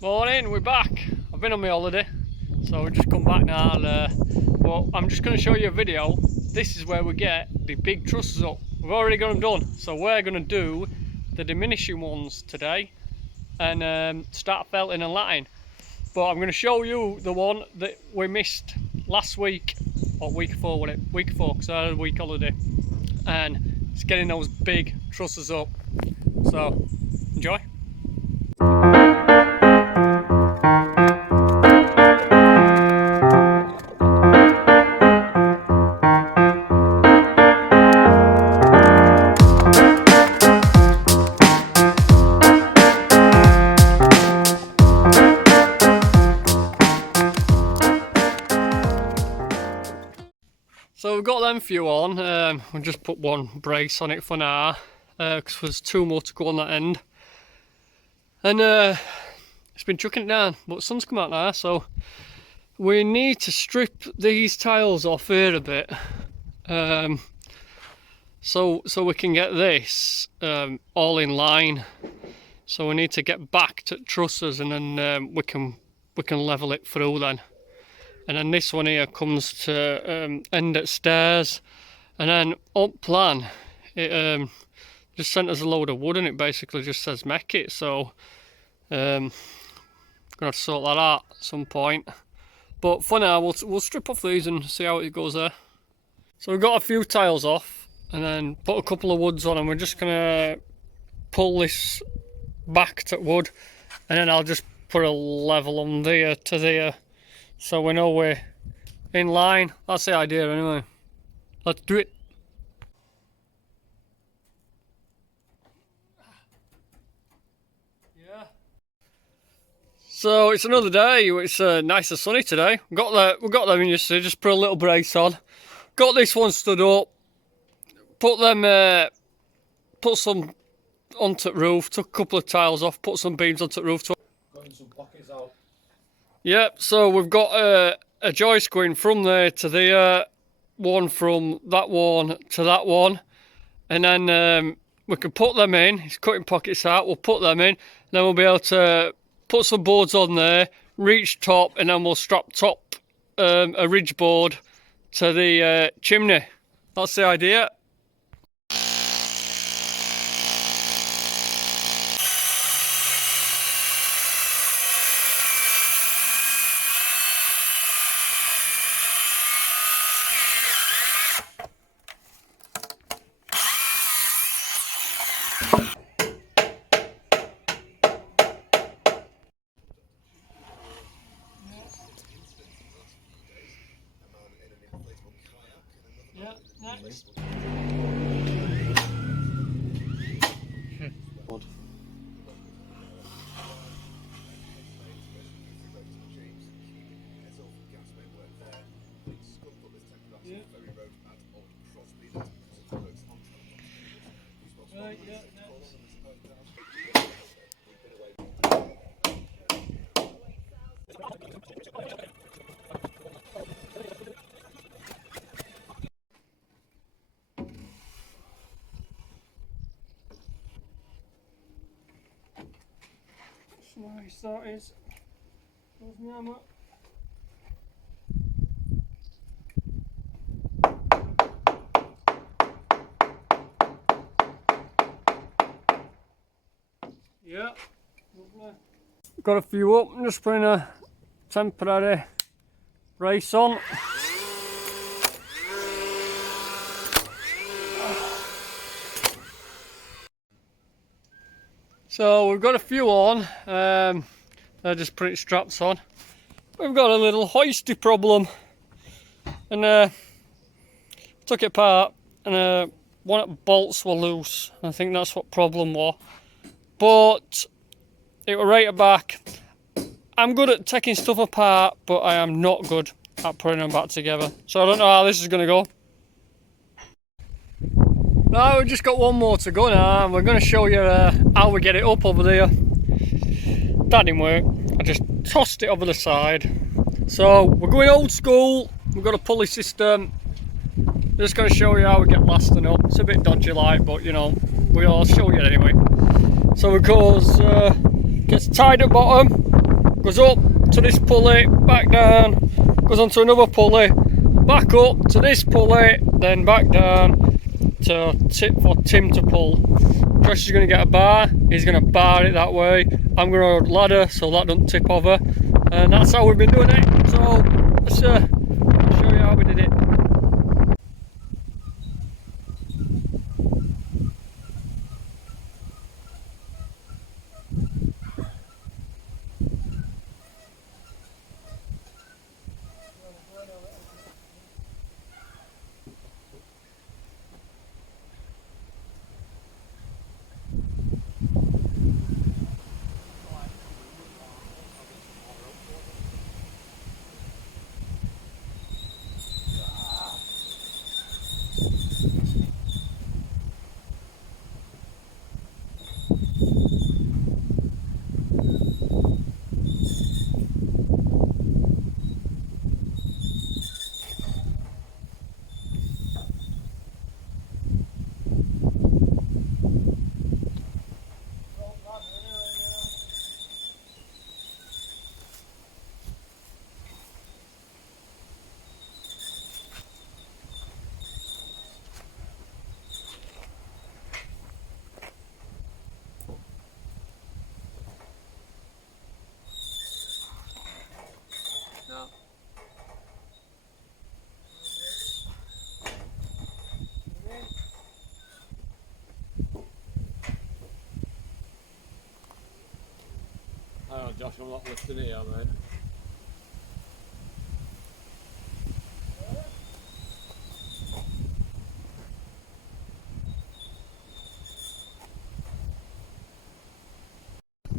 Morning, we're back. I've been on my holiday, so we've just come back now. Well, I'm just going to show you a video. This is where we get the big trusses up. We've already got them done, so we're going to do the diminishing ones today and start felting and latting. But I'm going to show you the one that we missed last week, or week before, because I had a week holiday, and it's getting those big trusses up. So enjoy. So we've got them few on. We'll just put one brace on it for now, because there's two more to go on that end. And it's been chucking it down, but the sun's come out now, so we need to strip these tiles off here a bit, so we can get this all in line. So we need to get back to trusses, and then we can level it through then. And then this one here comes to end at stairs, and then up plan it just sent us a load of wood, and it basically just says mech it. So gonna have to sort that out at some point. But for now we'll strip off these and see how it goes there. So we've got a few tiles off and then put a couple of woods on, and we're just gonna pull this back to wood, and then I'll just put a level on there to there, so we know we're in line. That's the idea anyway. Let's do it. Yeah. So it's another day. It's nice and sunny today. We got them in yesterday. Just put a little brace on. Got this one stood up. Put some onto the roof. Took a couple of tiles off. Put some beams onto the roof. Got some pockets out. Yep, so we've got a joist going from there to there, one from that one to that one, and then we can put them in. It's cutting pockets out, we'll put them in, then we'll be able to put some boards on there, reach top, and then we'll strap top a ridge board to the chimney. That's the idea. Yeah, nice. Right, yeah, nice. Nice, that is. There's the hammer. Yeah, lovely. Got a few up. I'm just putting a temporary brace on. So we've got a few on, they're just putting straps on. We've got a little hoisty problem, and took it apart, and one of the bolts were loose. I think that's what problem was, but it were right back. I'm good at taking stuff apart, but I am not good at putting them back together. So I don't know how this is going to go. Now we've just got one more to go now, and we're going to show you how we get it up over there. That didn't work. I just tossed it over the side. So we're going old school. We've got a pulley system. Just going to show you how we get lasting up. It's a bit dodgy like, but you know, I'll show you anyway. So it goes, gets tied at bottom, goes up to this pulley, back down, goes onto another pulley, back up to this pulley, then back down to tip for Tim to pull. Josh is going to get a bar, he's going to bar it that way. I'm going to ladder so that doesn't tip over, and that's how we've been doing it. So let's show you how we did it. Hang on, Josh, I'm not lifting it here, mate.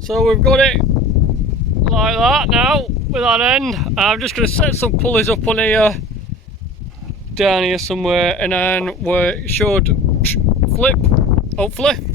So we've got it like that now with that end. I'm just going to set some pulleys up on here, down here somewhere, and then we should flip, hopefully.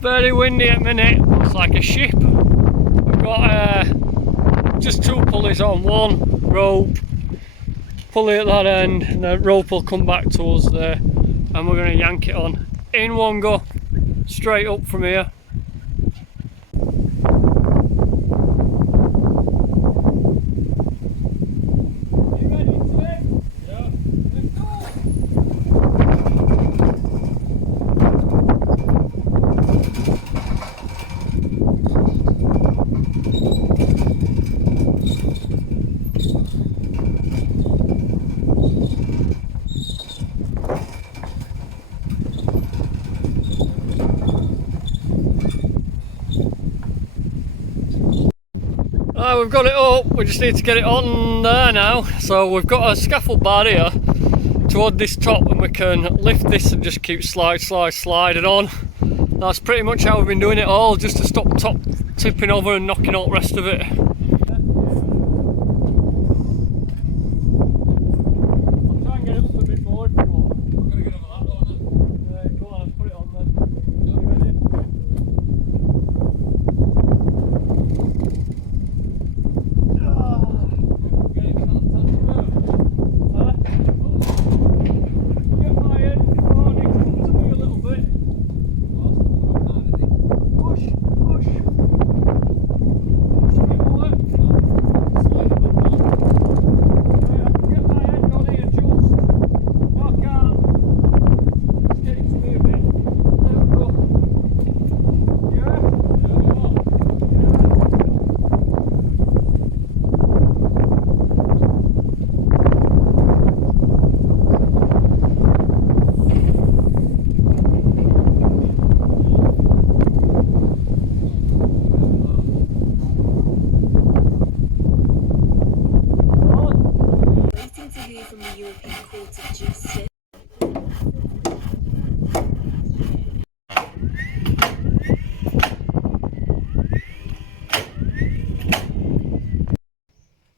Very windy at the minute, looks like a ship. We've got just two pulleys on, one rope, pulley at that end, and the rope will come back to us there, and we're going to yank it on in one go, straight up from here. We've got it up, we just need to get it on there now. So we've got a scaffold bar here toward this top, and we can lift this and just keep sliding on. That's pretty much how we've been doing it all, just to stop top tipping over and knocking out the rest of it. I'll try and get it up a bit more if you want. I'm going to get over that one then. Go on, let's put it on then. You ready?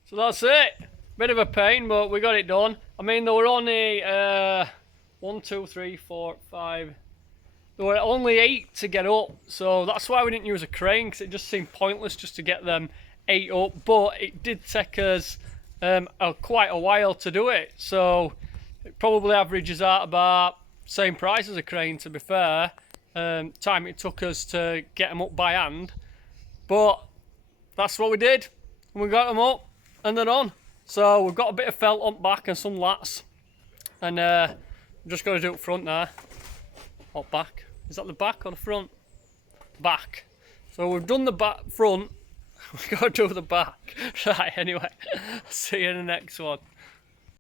So that's it. Bit of a pain, but we got it done. I mean, there were only 1, 2, 3, 4, 5. There were only 8 to get up, so that's why we didn't use a crane, because it just seemed pointless just to get them 8 up. But it did take us quite a while to do it, so it probably averages out about same price as a crane, to be fair. time it took us to get them up by hand, but that's what we did. We got them up and they're on. So we've got a bit of felt on back and some lats, and I'm just going to do it front now. Or back. Is that the back or the front? Back. So we've done the back front. We've got to do the back. Right, anyway, see you in the next one.